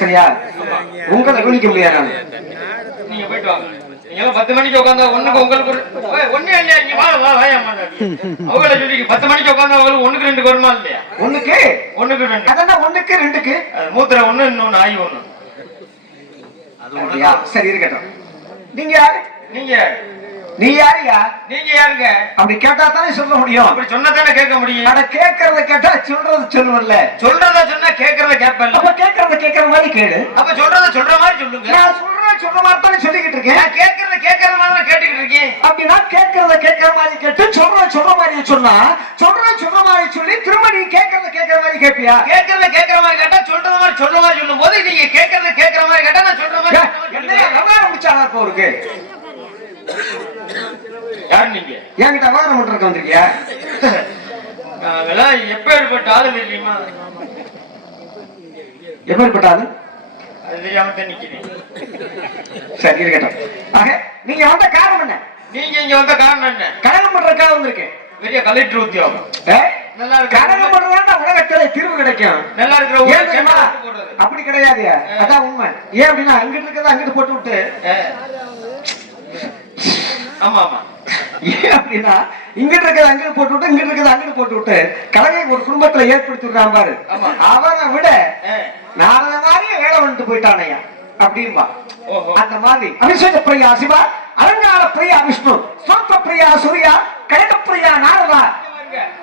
சரியா? உங்களை கவனிக்க முடியாது நான் நீங்க போயிட்டு வாங்க. நீங்க எல்லாம் பத்து மணிக்கு உட்காந்தா ஒண்ணுக்கு உங்களுக்கு ஒண்ணே இல்லையா? நீ வா வா வாயா அவங்கள சொல்லி பத்து மணிக்கு உட்காந்தா அவங்களுக்கு ஒண்ணுக்கு ரெண்டு வருமா இல்லையா? ஒண்ணுக்கு? ஒண்ணுக்கு ரெண்டு. அதான் ஒண்ணுக்கு ரெண்டுக்கு? அது மூத்திர ஒண்ணு இன்னொன்னு ஆயி ஒண்ணு. அப்படியா? சரி இருக்கட்டும். நீங்க யாரு? நீங்க நீ யாருயா நீங்க யாருங்க? அப்படி கேட்டா தானே சொல்ல முடியும். அப்படி சொன்னா தானே கேட்க முடியும்? அட கேட்கறத கேட்டா சொல்றது சொல்லுவல்ல சொல்றத சொன்னா கேட்கறத கேட்பேன் அப்ப கேட்கறத கேட்கற மாதிரி கேளு. அப்ப சொல்றத சொல்ற மாதிரி சொல்லுங்க. நான் சொல்றேன் சொல்ற மாதிரி தானே சொல்லிக்கிட்டு இருக்கேன். நான் கேட்கறத கேட்கற மாதிரி தான் கேட்டுக்கிட்டு இருக்கேன். அப்படின்னா கேட்கறத கேட்கற மாதிரி கேட்டு சொல்ற சொல்ற மாதிரி சொன்னா சொல்ற சொல்ற மாதிரி சொல்லி திரும்ப நீ கேட்கறத கேட்கற மாதிரி கேட்பியா? கேட்கறத கேட்கற மாதிரி கேட்டா சொல்ற மாதிரி சொல்ற மாதிரி சொல்லும் போது நீங்க கேட்கறத கேட்கற மாதிரி கேட்டா நான் சொல்ற மாதிரி. விவகாரம் முடிச்சாடா இப்போ இருக்கு யார் நீங்க? என்கிட்ட விவகாரம் பண்றதுக்கு வந்திருக்கியா? நாங்கெல்லாம் எப்ப ஏற்பட்ட ஆளு? தெரியுமா சரி இருக்கட்டும். ஆக நீங்க வந்த காரணம் என்ன? நீங்க இங்க வந்த காரணம் என்ன? கழகம் பண்றதுக்காக வந்திருக்கேன் பெரிய கலெக்டர் உத்தியோகம். நல்லா இருக்கு கழகம் பண்றதா உலகத்துல தீர்வு கிடைக்கும். நல்லா இருக்கிற. அப்படி கிடையாது. அதான் உண்மை. ஏன் அப்படின்னா அங்கிட்டு இருக்கிறத அங்கிட்டு போட்டு விட்டு. ஆமா ஆமா. ஏன் அப்படின்னா இங்கிட்டு இருக்கிறத அங்கிட்டு போட்டு விட்டு இங்கிட்டு இருக்கிறத அங்கிட்டு போட்டு விட்டு கலகை ஒரு குடும்பத்துல ஏற்படுத்தி விடுறான் பாரு. அவனை விட ஏ. நாரத மாதிரியே வேலை வந்துட்டு போயிட்டானையா அப்படின்பா அந்த மாதிரி அபிஷேக பிரியா சிவா அலங்கார பிரியா விஷ்ணு சோத்த பிரியா சூர்யா கழக பிரியா நாரதா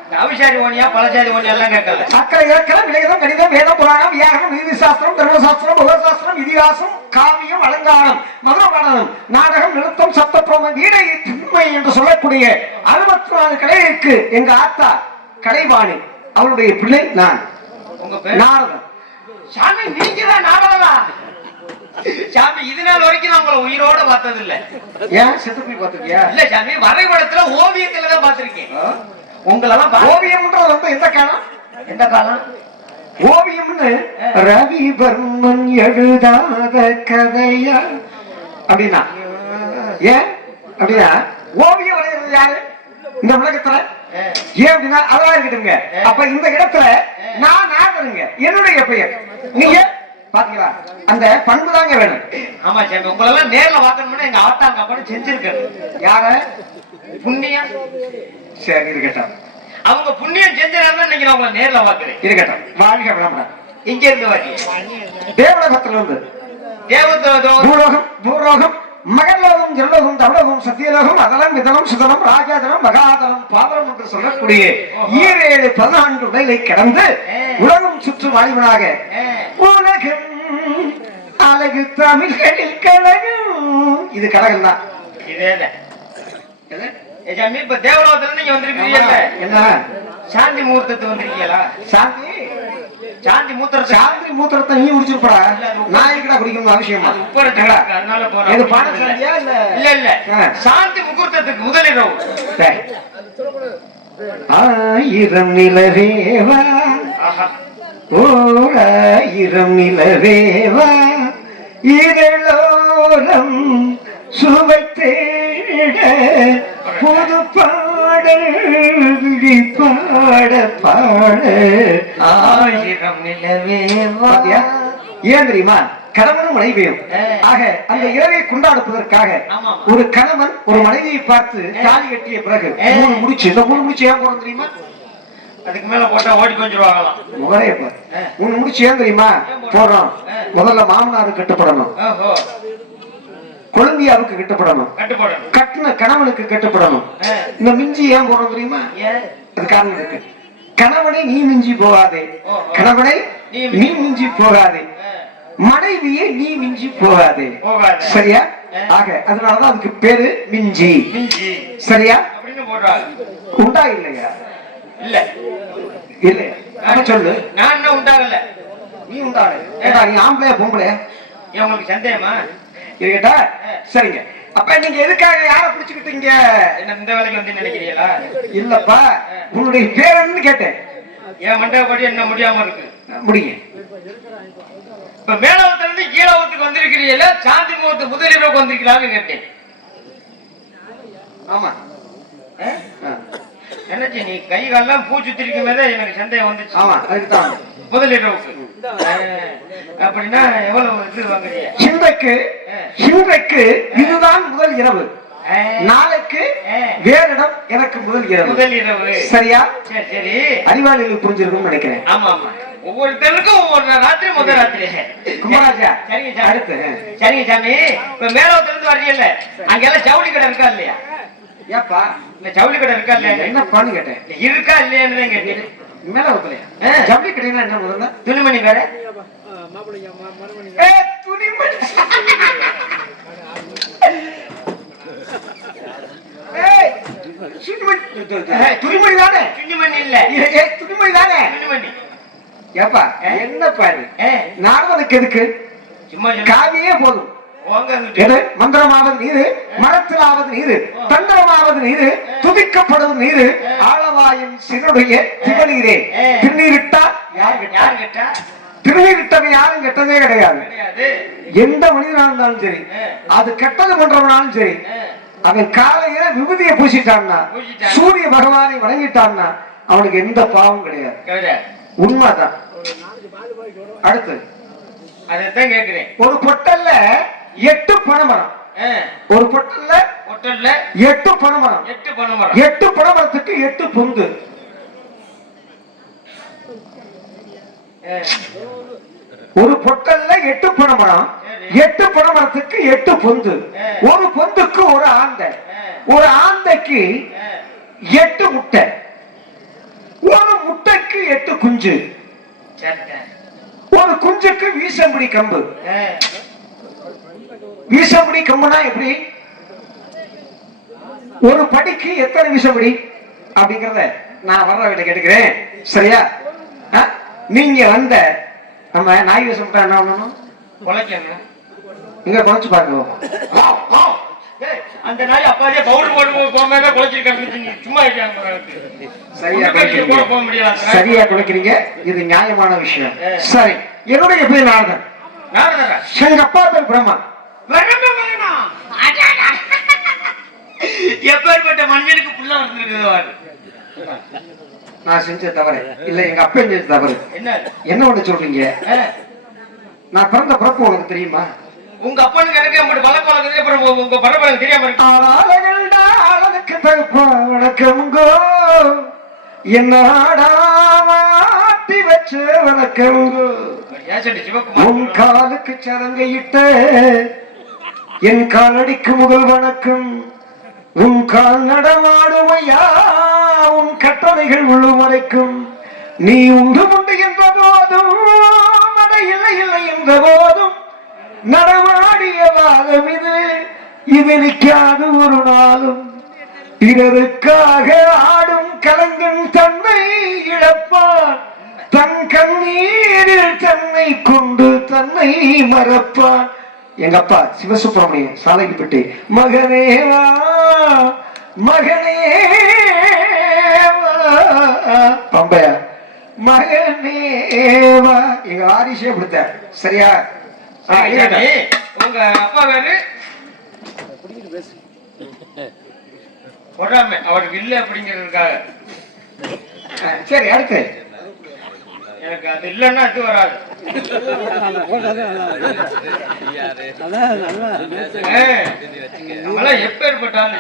இந்த அபிஷாரி ஓனியா பழசாரி ஓனியா எல்லாம் கேட்கல. சக்கர இலக்கணம் விளையதம் கணிதம் வேதம் புராணம் வியாகரம் நீதி சாஸ்திரம் தர்மசாஸ்திரம் புகசாஸ்திரம் இதிகாசம் காவியம் அலங்காரம் மதுரபாடனம் நாடகம் நிறுத்தம் சப்தப்பிரம வீடை திண்மை என்று சொல்லக்கூடிய அறுபத்தி நாலு இருக்கு எங்க ஆத்தா கலைவாணி அவளுடைய பிள்ளை நான். நாரதன். சாமி நீங்க தான் சாமி இது நாள் வரைக்கும் நான் உங்களை உயிரோட பார்த்தது இல்ல ஏன்? செத்து போய் இல்ல சாமி வரைபடத்துல ஓவியத்துல தான் பார்த்திருக்கேன். உங்களெல்லாம் ஓவியம்ன்றது வந்து எந்த காலம்? எந்த காலம்? ஓவியம்னு ரவிவர்மன் எழுதாத கதையா? அப்படின்னா. ஏன்? அப்படின்னா ஓவியம் வரைகிறது யாரு? இந்த உலகத்துல. ஏன் அப்படின்னா அதெல்லாம் இருக்கட்டுங்க அப்ப இந்த இடத்துல நான் நாகருங்க. என்னுடைய பெயர். நீங்க பாத்தீங்களா? அந்த பண்பு தாங்க வேணும். ஆமா சாமி. உங்களெல்லாம் நேர்ல பார்க்கணும்னா எங்க ஆத்தா அங்க அப்படி செஞ்சிருக்காரு. யார? புண்ணியம். சரி இருக்கட்டும். அவங்க புண்ணியம் செஞ்சிருக்காங்க நீங்க நான் உங்களை நேர்ல பாக்குறேன் இருக்கட்டும். வாழ்க விளம்பரம் இங்க இருந்து வாங்க. தேவலோகத்துல இருந்து பூலோகம் பூலோகம் மகலோகம் ஜல்லோகம் தமிழகம் சத்தியலோகம் அதலம் இதலம் சுதலம் ராஜாதலம் மகாதலம் பாதலம் என்று சொல்லக்கூடிய ஈரேழு பதினான்கு உடலை கடந்து உலகம் சுற்று வாய்வனாக உலகம் அழகு தமிழ்களில் கழகம் இது கழகம் தான் சாமி இப்ப தேவலோகத்துல நீங்க வந்திருக்கீங்கல்ல என்ன? சாந்தி முகூர்த்தத்துக்கு வந்திருக்கீங்களா? சாந்தி? சாந்தி மூத்திரத்தை சாந்தி மூத்திரத்தை நீ குடிச்சிருப்படா. நான் எங்கடா குடிக்கணும் அவசியமா? அதனால போறேன். இது பாடசாலையா இல்ல? இல்ல இல்ல. ஆ. சாந்தி முகூர்த்தத்துக்கு முதலிரவு. ஆயிரம் நிலவேவா? ஓர் ஆயிரம் நிலவேவா? இதழோரம் சுவை தேட புது பாடல் பாட பாட. ஆயிரம் பாத்தியா? ஏன் தெரியுமா? கணவனும் மனைவியும். ஆக அந்த இரவை கொண்டாடுவதற்காக. ஒரு கணவன் ஒரு மனைவியை பார்த்து தாலி கட்டிய பிறகு. மூணு முடிச்சு இந்த மூணு முடிச்சு ஏன் போறோம் தெரியுமா? அதுக்கு மேல போட்டா ஓடி கொஞ்சிருவாங்களாம் முகரைய பாரு. மூணு முடிச்சு ஏன் தெரியுமா? போடுறோம். முதல்ல மாமனாருக்கு கட்டுப்படணும். ஓஹோ குழந்தையாவுக்கு கட்டுப்படணும். கட்டின கணவனுக்கு கட்டுப்படணும். இந்த மிஞ்சி ஏன் போறோம் தெரியுமா? அது காரணம் இருக்கு. கணவனை நீ மிஞ்சி போகாதே. கணவனை நீ மிஞ்சி போகாதே. மனைவியை நீ மிஞ்சி போகாதே. சரியா. ஆக அதனாலதான் அதுக்கு பேரு மிஞ்சி. சரியா? உண்டா இல்லையா? இல்ல. இல்லையா? சொல்லு. நான் உண்டாகல? நீ உண்டாடு ஏடா நீ ஆம்பளையா பொம்பளையா? உங்களுக்கு சந்தேகமா? இருக்கட்டா? சரிங்க. அப்ப நீங்க எதுக்காக யார பிடிச்சுக்கிட்டீங்க? என்ன இந்த வேலைக்கு வந்து நினைக்கிறீங்களா? இல்லப்பா உன்னுடைய பேர் என்னன்னு கேட்டேன். என் மண்டபப்படி என்ன முடியாம இருக்கு? முடிங்க. இப்ப மேலவத்துல இருந்து கீழவத்துக்கு வந்திருக்கிறீங்களா சாந்தி முகூர்த்த முதலிரவுக்கு வந்திருக்கிறான்னு கேட்டேன். ஆமா. என்னச்சி நீ கை காலெல்லாம் பூ சுத்திருக்கும் போதே எனக்கு சந்தேகம் வந்துச்சு. ஆமா அதுக்கு தான் முதலிரவுக்கு அப்படின்னா எவ்வளவு இன்றைக்கு இன்றைக்கு இதுதான் முதல் இரவு. நாளைக்கு ஆ. வேறு இடம் எனக்கு முதல் இரவு. முதல் இரவு. சரியா? சரி அறிவாளிகளுக்கு புரிஞ்சிருக்கும்னு நினைக்கிறேன். ஆமா ஆமா. ஒவ்வொருத்தருக்கும் ஒவ்வொரு ராத்திரி முதல் ராத்திரி. குமராஜா சரிங்க சாமி. அடுத்து. சரிங்க சாமி. இப்ப மேலோத்துல இருந்து ஜவுளி கடை இருக்கா இல்லையா? ஏப்பா? இந்த ஜவுளி கடை இருக்கா இல்லையா? என்னப்பான்னு கேட்டேன். இருக்கா இல்லையான்னு கேட்டேன். மேல வைக்கலையா. ஜவுளி கடைனா என்ன முதல்ல? துணிமணி வேற? துணிமணி. துணிமணி. தானே? துணிமணி இல்ல. துணிமணி தானே? துணிமணி. ஏப்பா இது ஏ, நாடகத்துக்கு எதுக்கு? சும்மா. காவியே போதும். மந்திரமாவது நீரு மரத்திலாவது நீரு தந்திரமாவது நீரு துதிக்கப்படுவது நீரு ஆளவாயின் சிறுடைய திவநீரே திருநீரிட்டா திருநீரிட்டவன் யாரும் கெட்டதே கிடையாது. எந்த மனிதனா இருந்தாலும் சரி. அது கெட்டது பண்றவனாலும் சரி அவன் காலையில விபூதியை பூசிட்டான்னா பூசிட்டான். சூரிய பகவானை வணங்கிட்டான்னா அவனுக்கு எந்த பாவம் கிடையாது. உண்மைதான். அடுத்து. ஒரு பொட்டல்ல எட்டு பனைமரம். ஒரு பொட்டல்ல ஹோட்டல்ல எட்டு பனைமரம். எட்டு பண்ண மரம் எட்டு பனைமரத்துக்கு எட்டு பொந்து ஆ, ஒரு பொட்டல்ல எட்டு பனைமரம். எட்டு பனைமரத்துக்கு எட்டு பொந்து ஒரு பொந்துக்கு ஒரு ஆந்தை. ஒரு ஆந்தைக்கு எட்டு முட்டை. ஒரு முட்டைக்கு எட்டு குஞ்சு. ஒரு குஞ்சுக்கு வீசம்படி கம்பு. ஆ, வீசம்படி கம்புனா எப்படி? ஒரு படிக்கு எத்தனை வீசம்படி? அப்படிங்கறத நான் வர்றவங்க கேட்டுக்கிறேன். சரியா? நீங்க வந்த நம்ம நாய் வீசம் விட்டா என்ன பண்ணணும்? குலைக்கணும். இங்க குறைச்சு பாருங்க. அந்த நாய் அப்பாவே பவுடர் போட்டு போகாம குலைச்சிருக்காங்க சும்மா சரியா சரியா குறைக்கிறீங்க இது நியாயமான விஷயம். சரி. என்னுடைய பேர் நாரதன். எங்க அப்பா பேர் பிரம்மா. எப்பேற்பட்ட மனிதனுக்கு புள்ள வந்திருக்குது பாரு. நான் செஞ்ச தவறு. இல்ல எங்க அப்பா செஞ்ச தவறு. என்ன? என்ன ஒண்ணு சொல்றீங்க? நான் பிறந்த பிறப்பு உனக்கு தெரியுமா? உங்க அப்பனுக்கு எனக்கு அப்படி வழக்கு வழக்குது அப்புறம் உங்க- பரப்பரங்க தெரியாம இருக்கு. ஆளாளகள்டா, ஆளனுக்கு தகுப்பா வணக்கமுங்கோ என்னடா மாட்டி வச்ச சொல்லி உன் காலுக்கு சலங்கையிட்ட என் காலடிக்கு முதல் வணக்கம். உன் கால் நடமாடும் ஐயா உன் கட்டளைகள் உள்ளும் வரைக்கும் நீ உண்டு உண்டு என்ற போதும் இல்லை இல்லை என்ற போதும் நடமாடிய வாதம் இது. இது நிற்காது ஒரு நாளும். பிறருக்காக ஆடும் கலங்கன் தன்மை இழப்பான். தன் கண்ணீரில் தன்னை கொண்டு தன்னை மறப்பான். எங்க அப்பா சிவசுப்பிரமணியன் சாலைக்குப்பட்டி மகனேவா மகனேவா பம்பையா மகனேவா எங்க வாரிசே கொடுத்த. சரியா. உங்க அப்பா பேரு பொறாமை. அவருக்கு இல்ல அப்படிங்கிறதுக்காக. ஆ, சரி அடுத்து. எனக்கு அது இல்லைன்னா அது வராது.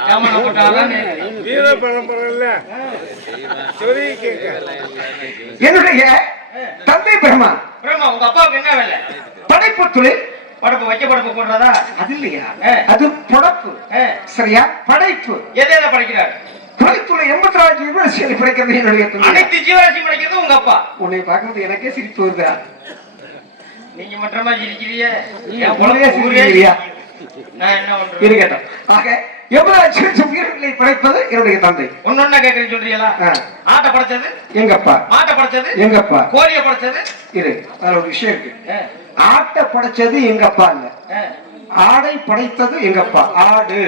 நம்மளாம் போட்டாலும் வீர பரம்பரையில் சொல்லி கேட்க. என்னுடைய தந்தை பிரம்மா பிரம்மா உங்க அப்பாவுக்கு என்ன வேலை? படைப்பு தொழில் படப்பு வைக்க படப்பு போடுறதா? அது இல்லையா. அது பொழப்பு ஆ, சரியா? படைப்பு. எதை எதை படிக்கிறாரு? படைப்புல எண்பத்தி நாலு என்னுடைய அனைத்து ஜீவராசி படிக்கிறது உங்க அப்பா. உன்னை பார்க்கும்போது எனக்கே சிரிப்பு வருதா நீங்க மற்றமா சிரிக்கிறியே? சிரிக்கிறியா? நான் என்ன பண்றது? இருக்கட்டும் ஆக எவ்வளவு படைப்பது என்னுடைய தந்தை. ஒன்னொன்னா கேக்குறேன்னு சொல்றீங்களா. ஆட்டை படைச்சது? எங்கப்பா? மாட்டை படைச்சது? எங்கப்பா? கோழியை படைச்சது? இரு அதுல ஒரு விஷயம் இருக்கு. ஆட்டை படைச்சது எங்கப்பா இல்ல? ஆடை படைத்தது எங்கப்பா? ஆடு.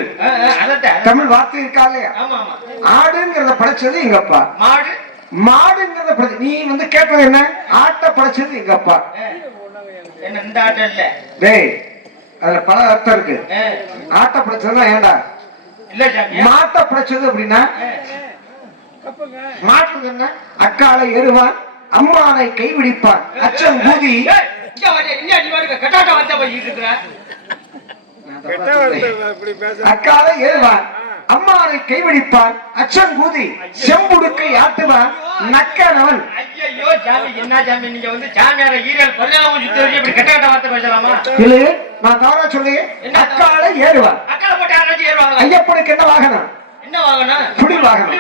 தமிழ் வார்த்தை இருக்கா இல்லையா? ஆமா ஆமா. ஆடுங்கிறத படைச்சது எங்கப்பா? மாடு. மாடுங்கிறத நீ வந்து கேட்டது என்ன? ஆட்டை படைச்சது எங்கப்பா? ஆ, என்ன இந்த ஆட்டை இல்ல? டேய் அதுல பல அர்த்தம் இருக்கு. ஆட்டை படைச்சதுன்னா ஏன்டா? இல்ல சாமி மாட்டை பிடிச்சது அப்படின்னா? கப்புங்க. மாட்டுக்கு என்ன? அக்காலை எருவான் அம்மானை கைவிடிப்பான் அச்சம் ஏய், இங்க வாடியா, இங்க நீ வாடியா, கட்டாட்ட வார்த்தை பேசிட்டு இருக்கிற. கெட்ட வார்த்தை அப்படி பேச அக்காலை ஏறுவான். அம்மானை கைவிடிப்பான். அச்சம் கூதி செம்புடுக்கை ஆட்டுவான் நக்கனவன். ஐயையோ, சாமி, என்ன சாமி, நீங்க வந்து சாமியார ஈரல் பதினாலாம் சுத்தி இப்படி கெட்ட கெட்ட வார்த்தை பேசலாமா? இல்லையே நான் தவறா சொல்லி அக்காலை ஏறுவான். அக்கால போட்டு யாராச்சும் ஏறுவாங்களா? ஐயப்பனுக்கு என்ன வாகனம்? என்ன வாகனம்? புலி வாங்கணும்.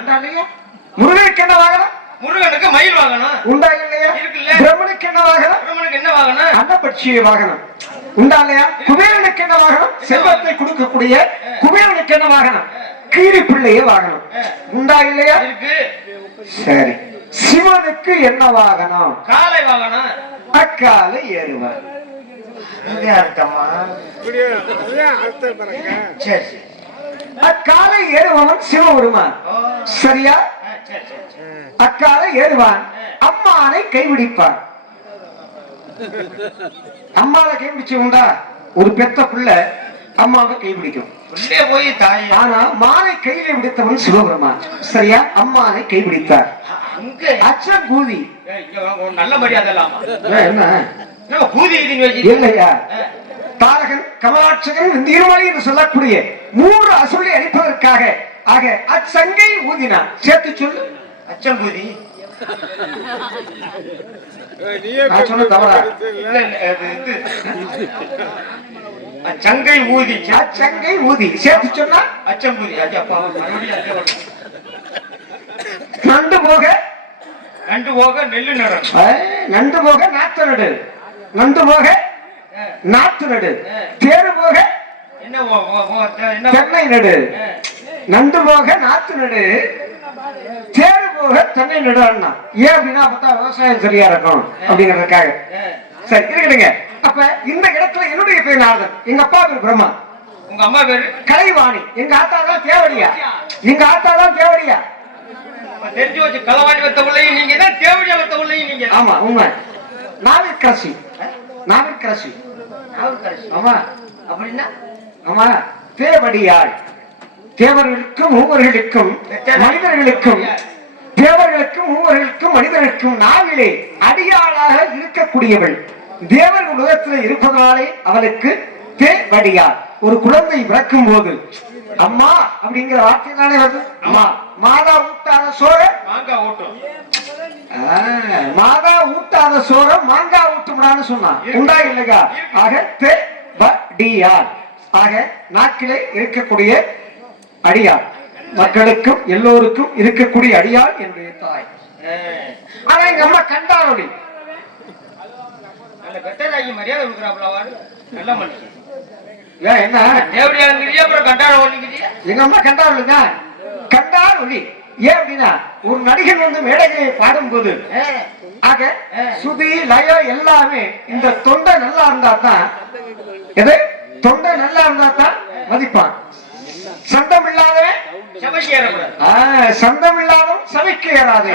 உண்டா இல்லையா? முருகனுக்கு என்ன வாகனம்? முருகனுக்கு மயில் வாங்கணும். உண்டா இல்லையா இருக்குல்ல. பிரம்மனுக்கு என்ன வாகனம்? பிரம்மனுக்கு என்ன வாங்கணும்? அன்னபட்சிய வாகனம். உண்டா இல்லையா குபேரனுக்கு என்ன வாகனம்? செல்வத்தை கொடுக்கக்கூடிய குபேரனுக்கு என்ன வாகனம்? கீரி பிள்ளைய வாகனம். உண்டா இல்லையா இருக்கு. சரி. சிவனுக்கு என்ன வாகனம்? காளை வாங்கணும். அக்கால ஏறுவார் அர்த்தமா சரி. அக்கால ஏறுபவன் சிவபெருமான். சரியா. அக்கால ஏறுவான். அம்மானை கைபிடிப்பான் அம்மாவை கைபிடிச்சு உண்டா ஒரு பெத்த பிள்ளை அம்மாவை கைபிடிக்கும் போய் தாய். ஆனா மானை கையில பிடித்தவன் சிவபெருமான். சரியா? அம்மானை கைபிடித்தார் அச்சம் கூதி. ஏய், இங்க வாங்க, ஒரு நல்ல மரியாதை இல்லாம ஏன் என்ன கூதி இல்லையா? தாரகன் கமலாட்சகன் திருமலை என்று சொல்லக்கூடிய மூன்று அசுரை அளிப்பதற்காக ஆக அச்சங்கை ஊதினான் சேர்த்து சொல்லு. அச்சம் கூதி ஏய், நீயே நான் சொன்னது தவறா? இல்ல, இல்ல, அது இது. அச்சங்கை ஊதி. அச்சங்கை ஊதி. சேர்த்து சொன்னா அச்சம் கூதி அச்சா, அப்பா, மறுபடியும் அச்சம் வருது. நண்டு போக நண்டு போக நெல்லு ஏ, நண்டு போக நாத்து நடு. நண்டு போக நாத்து நடு. தேரு போக என்ன தென்னை நடு. நண்டு போக நாத்து நடு தேரு போக தென்னை நடு அண்ணா ஏன் அப்படின்னா அப்பதான் விவசாயம் சரியா இருக்கும் அப்படிங்கறதுக்காக. சரி இருக்கட்டுங்க அப்ப இந்த இடத்துல என்னுடைய பேர் நாரதன். எங்க அப்பா பேர் பிரம்மா. உங்க அம்மா பேரு? கலைவாணி. எங்க ஆத்தா தான் தேவடியா? எங்க ஆத்தா தான் தேவடியா? தெரிஞ்சு வச்சு களவாணி வத்த உள்ளையும் நீங்க தான் தேவடியா வத்த உள்ளையும் நீங்க ஆமா உண்மை. நாவிற்கரசி. நாவிற்கரசி. ஆமா. அப்படின்னா? ஆமா. தேவடியாள். தேவர்களுக்கும் மூவர்களுக்கும் மனிதர்களுக்கும் தேவர்களுக்கும் மூவர்களுக்கும் மனிதர்களுக்கும் நாவிலே அடியாளாக இருக்கக்கூடியவள். தேவர் உலகத்தில் இருப்பதனாலே அவளுக்கு தேவடியாள் ஒரு குழந்தை பிறக்கும் போது அம்மா அப்படிங்கிற வார்த்தை தானே வருது அம்மா மாதா ஊட்டாத சோழ மாங்காய் ஓட்டும் மாதா ஊட்டாத சோழ மாங்காய் ஊட்டும்டான்னு சொன்னான். உண்டா இல்லையா? ஆக தே வடியார் ஆக நாக்கிலே இருக்கக்கூடிய அடியார். மக்களுக்கும் எல்லோருக்கும் இருக்கக்கூடிய அடியார் என்னுடைய தாய். ஆனா எங்க அம்மா பெட்டராகி மரியாதை என்ன? தேவடியா இருக்கிறியா அப்புறம் ஓடிக்கிறியா எங்க அம்மா கண்டார் ஒளி ஏன் அப்படின்னா ஒரு நடிகன் வந்து மேடைகளை பாடும்போது ஆக சுதி லயம் எல்லாமே இந்த தொண்டை நல்லா இருந்தா தான் எது? தொண்டை நல்லா இருந்தா தான் மதிப்பான். சொந்தம் இல்லாதவன் சந்தம் இல்லாதவன் சபைக்கு ஏறாது.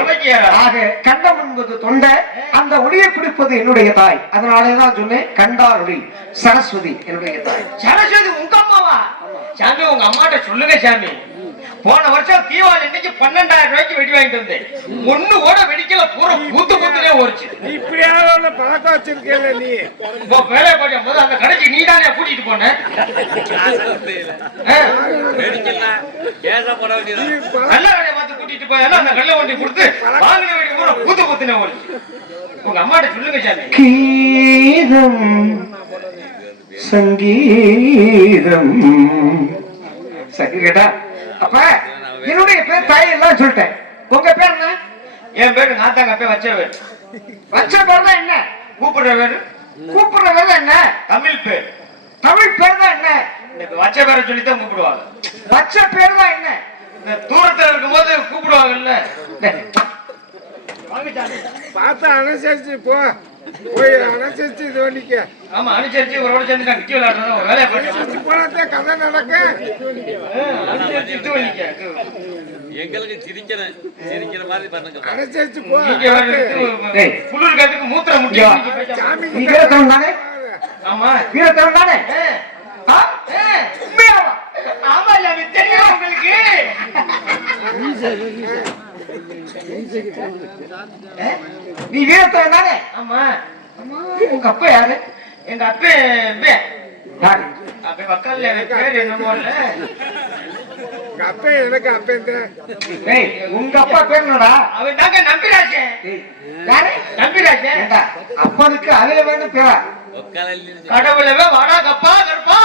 ஆக கண்டம் என்பது தொண்டை அந்த ஒளியை பிடிப்பது என்னுடைய தாய். அதனாலேதான் சொன்னேன் கண்டார் ஒளி சரஸ்வதி என்னுடைய தாய். சரஸ்வதி உங்க அம்மாவா? சாமி உங்க அம்மாட்ட சொல்லுங்க சாமி. போன வருஷம் தீபாவளி இன்னைக்கு பன்னெண்டாயிரம் ரூபாய்க்கு வெடி வாங்கிட்டு வந்தேன். ஒண்ணு கூட வெடிக்கல பூரா பூத்து பூத்துனே ஓடிச்சு. ஒண்ணு பழக்கம் வச்சிருக்கல நீ? இப்போ வேலையை பாட்டியா போது அந்த கடைக்கு நீ தானே கூட்டிட்டு போன? நல்ல வேலையை பார்த்து கூட்டிட்டு அந்த கல்ல வண்டி கொடுத்து வாங்கின பூரா பூத்து பூத்துனே ஓடிச்சு உங்க அம்மாட்ட சொல்லுங்க சாமி. கீதம் சங்கீதம். சரி கேட்டா அப்ப என்னுடைய பேர் தாய் எல்லாம் சொல்லிட்டேன். உங்க பேர் என்ன? என் பேரு நாத்தாங்க அப்பே வச்ச பேரு. வச்ச பேர் தான் என்ன? கூப்பிடுற பேரு? கூப்பிடுற பேர் என்ன? தமிழ் பேர். தமிழ் பேர் தான் என்ன? வச்ச பேரை சொல்லித்தான் கூப்பிடுவாங்க. வச்ச பேர் தான் என்ன? இந்த தூரத்துல இருக்கும்போது கூப்பிடுவாங்கல்ல. பார்த்து அனுசரிச்சு போ. போய் அனுசரிச்சு இது பண்ணிக்க. ஆமா அனுசரிச்சு ஒரு சேர்ந்து நான் ஒரு வேலையை அனுசரிச்சு போனதே கதை நடக்க. அனுசரிச்சு இது பண்ணிக்க எங்களுக்கு சிரிக்கிறேன் சிரிக்கிற மாதிரி பண்ணுங்க. அனுசரிச்சு போ. நீங்க வேற டேய். புல்லூர் காத்துக்கு மூத்திர முட்டி ஐயா. நீங்க போயிட்டா- சாமி வீரத்தவன் தானே? ஆமா. வீரத்தவன் தானே ஏ, ஆ? ஏ, உண்மையாவா? ஆமா இல்ல எனக்கு தெரியும் இருக்கு நீ வீரத்தவன் தானே? ஆமா. உங்க அப்பா யாரு? எங்க அப்பே. யாரு? அப்பே வக்கல்ல பேர் என்னமோ இல்ல அப்பன் எனக்கு ஏய் உங்க அப்பா பேர் என்னடா? அவன் தாங்க நம்பிராஜன் யாரு? நம்பிராஜன் அப்பனுக்கு அவைய வேண்டும் பேரா கடவுளவே வாடா கப்பா கருப்பா.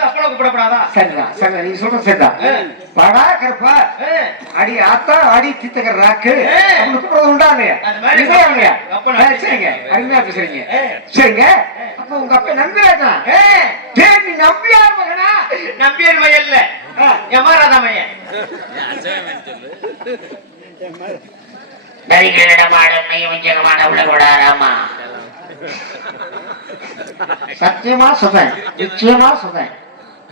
கூப்பிடப்படாதா? சரி நீ சொல்ற வாடா கருப்பா. அடி ஆத்தா அடி தித்தகர் ராக்கு. அப்படின்னு கூப்பிடுறது சரிங்க அருமையா பேசுறீங்க. சரிங்க. அப்ப உங்க அப்பா டேய் நீ நம்பியார் மகனா? நம்பியர் மையம் இல்ல. மையம் அசைவம் சொல்லு நரிகளிடமாடும் நெய்வஞ்சகமான சத்தியமா சொல்றேன் நிச்சயமா சொல்றேன்.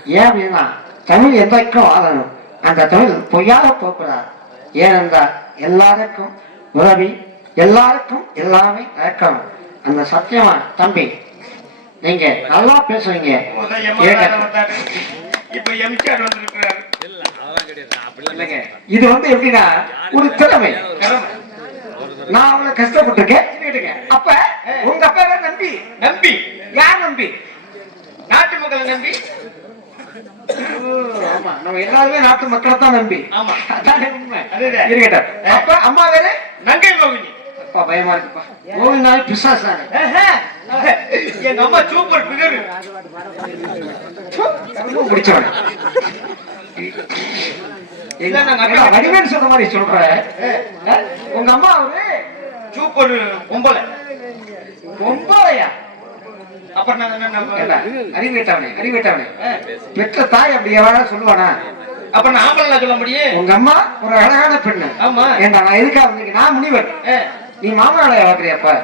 ஏன் அப்படின்னா தமிழ் என்றைக்கும் வாழணும். அந்த தமிழ் பொய்யாக போகக்கூடாது ஏனென்றால் எல்லாருக்கும் உதவி எல்லாருக்கும் எல்லாமே நடக்கணும். அந்த சத்தியமா தம்பி? நீங்க நல்லா இல்லைங்க. இது வந்து எப்படின்னா ஒரு திறமை. நான் அவ்வளவு கஷ்டப்பட்டிருக்கேன். அப்ப உங்க அப்பா பேர் நம்பி? நம்பி. யார் நம்பி? நாட்டு மக்களை நம்பி. ஆமா நம்ம எல்லாருமே நாட்டு மக்களை தான் நம்பி. ஆமா. அதானே உண்மை. அப்ப அம்மா வேற? நங்கை மோகினி. அப்பா பயமா இருக்குப்பா. நாள் பிசாஸ். எங்க அம்மா சூப்பர் பிகர். ரொம்ப பிடிச்சவன். வடிவேல் சொல்ற மாதிரி சொல்ற? உங்க அம்மா ஒரு சூப்பர் பொம்பளை பொம்பளையா அறிவேட்டவனே அறிவேட்டவனே. ஆ. பெற்ற தாய் அப்படி எவ்வளவு சொல்லுவானா? அப்ப நான் ஆம்பளை சொல்ல முடியும்? உங்க அம்மா ஒரு அழகான பெண்ணு. ஆமா. ஏண்டா நான் எதுக்காக நான் முனிவர். நீ மாமனாடைய வளர்க்குறியப்பா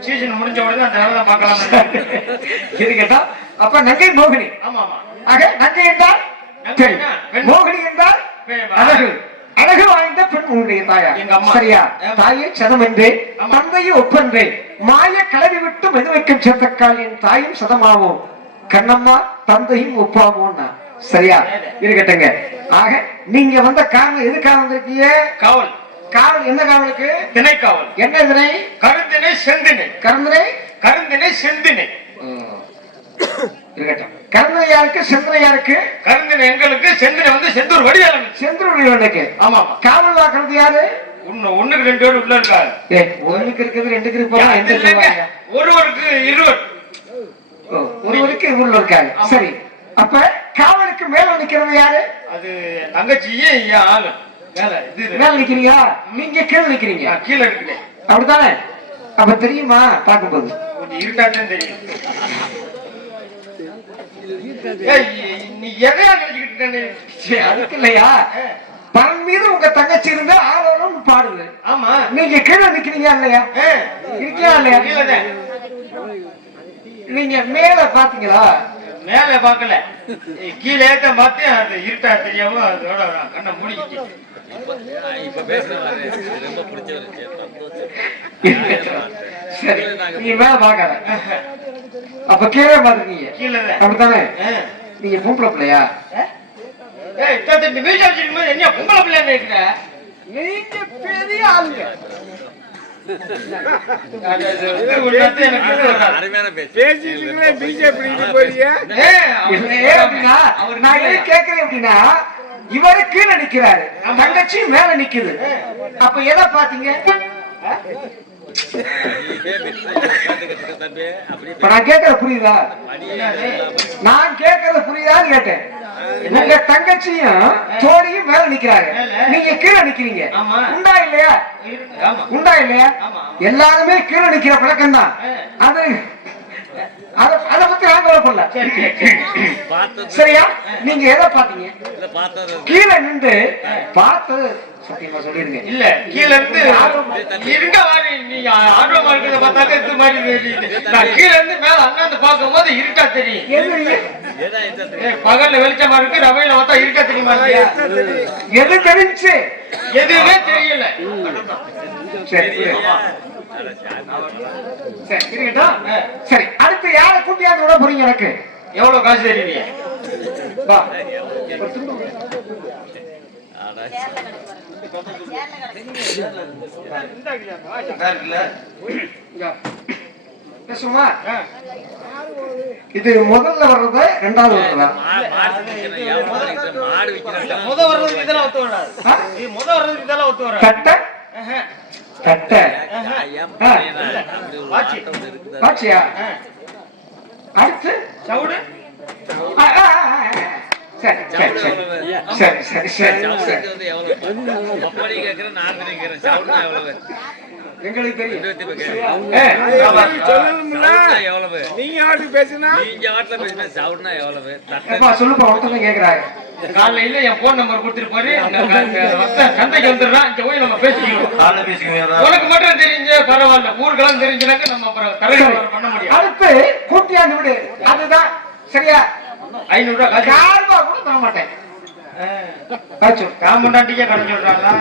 சீசன் முடிஞ்ச உடனே அந்த வேலை பார்க்கலாம் இது கேட்டா அப்ப நங்கை மோகினி. ஆமா ஆமா. ஆக நங்கை என்றால். மோகினி என்றால். அழகு. அழகு வாய்ந்த பெண் உன்னுடைய தாயா எங்க அம்மா. சரியா. தாயை சதம் என்றே. தந்தையை ஒப்பென்றே மாய கலவி விட்டு மெதுவைக்கும் சேர்த்தக்கால் என் தாயும் சதமாவோம். கண்ணம்மா தந்தையும் ஒப்பாவோம்னா சரியா? இருக்கட்டுங்க ஆக நீங்க வந்த காரணம் எதுக்காக வந்திருக்கீங்க? காவல். காவல் என்ன காவலுக்கு? திணை காவல். என்ன இதனை கருந்தினை செந்தினை கருந்தனை கருந்தினை செந்தினை இருக்கட்டும் கருந்தனை யாருக்கு? செந்தனை யாருக்கு? கருந்தினை எங்களுக்கு செந்தினை வந்து செந்தூர் வடிவேலன். செந்தனுடையவனுக்கு ஆமா ஆமா. காவல் வாக்குறது யாரு? ஒண்ணு ஒண்ணுக்கு ரெண்டு பேர் உள்ள இருக்காரு. ஒண்ணுக்கு இருக்குது ரெண்டுக்கு. சொல்லுவாங்க ஒருவருக்கு இருவர். ஒருவருக்கு இருக்காரு. ஆமா. சரி. அப்ப காவலுக்கு மேல நிக்கிறது யாரு? அது தங்கச்சியே ஆளு. மேல நிக்கிறீங்களா? நீங்க கீழே நிக்கிறீங்க. கீழே இருக்கிறேன். அப்படித்தானே? அப்ப தெரியுமா? பார்க்கும்போது. கொஞ்சம் இருட்டாதான் தெரியும். நீ எதையா நினைச்சுக்கிட்டு இருக்க? அதுக்கு இல்லையா? பரன் மீது உங்க தங்கச்சி இருந்தா ஆளோடும் பாடுது ஆமா. நீங்க கீழே நிக்கிறீங்க இல்லையா? ஏ, இருக்கீங்களா இல்லையா. நீங்க மேல பாத்தீங்களா? மேல பாக்கல கீழே ஏத்த பார்த்தேன். அது இருட்டா தெரியாம அதோட நான் கண்ணை இப்ப ரொம்ப சந்தோஷம். சரி. நீங்க மேல பாக்காத. அப்ப கீழே பாத்துருக்கீங்க கீழே அப்படித்தானே? நீங்க பொம்பளை பிள்ளையா? மீச வச்சிருக்கும் என்ன பொம்பளை பிள்ளைன்னு இருக்கிற நீங்க பெரிய ஆளுங்க. பேசிட்டு பிஜேபி போறீங்க. இல்லையே அப்படின்னா அவர் நான் எது கேட்கிறேன் அப்படின்னா இவரு கீழே நிக்கிறாரு. தங்கச்சி மேல நிக்குது. அப்ப எதை பாத்தீங்க? நான் கேட்கறது புரியுதா? நான் கேட்கறது புரியுதான்னு கேட்டேன். உங்க தங்கச்சியும் தோழியும் மேல நிக்கிறாங்க. நீங்க கீழே நிக்கிறீங்க. ஆமா. உண்டா இல்லையா? இருக்கு. உண்டா இல்லையா? எல்லாருமே கீழே நிக்கிற பழக்கம் தான் அது அத அத பத்தி நான் கவலைப்படல. சரி, சரியா? நீங்க எதை பாத்தீங்க கீழே நின்று பார்த்தது சத்தியமா இல்ல கீழ இருந்து இருங்க வாரி நீங்க ஆர்வமா இருக்கிறத பார்த்தாக்க இது மாதிரி தெரியுது நான் கீழ இருந்து மேல அண்ணாந்து பார்க்கும்போது இருட்டா தெரியும். பகல்ல வெளிச்சமா இருக்கு ரவையில பார்த்தா இருட்டா தெரியுமா? எது தெரிஞ்சு? எதுவுமே தெரியல. சரி அடுத்து யாரை கூட்டியாந்து விட போறீங்க எனக்கு? எவ்வளவு காசு தெரியுங்க வா ஆடா. இருக்குல்ல இங்க. பேசுமா இது முதல்ல வர்றது ரெண்டாவது வர்றதா. முத இதெல்லாம் ஒத்து வராது. முத வர்றதுக்கு இதெல்லாம் ஒத்து வராது. கட்டை? ஆஹா. கட்டை. ஆ. அடுத்து? சவுடு. சரி சரி சரி. சரி சரி? எங்களுக்கு தெரியும்? நீங்க ஆட்டு பேசினா? நீங்க வாட்டில பேசினா சவுண்டுனா எவ்வளவு? சொல்லுப்பா ஒருத்தவங்க கேக்குறாங்க. காலையில என் போன் நம்பர் கொடுத்துட்டு வத்த- சந்தைக்கு வந்துடுறான். இங்க போய் நம்ம பேசிக்கணும் உனக்கு மட்டும் தெரிஞ்ச பரவாயில்ல. ஊருக்கெல்லாம் தெரிஞ்சுனாக்க நம்ம அப்புறம் தரை வியாபாரம் பண்ண முடியும். அடுத்து கூட்டியாந்து விடு. அதுதான் சரியா? ஐநூறு ரூபாய் கூட தர மாட்டேன் காமுண்டாட்டிக்கே கடன் சொல்றாங்களா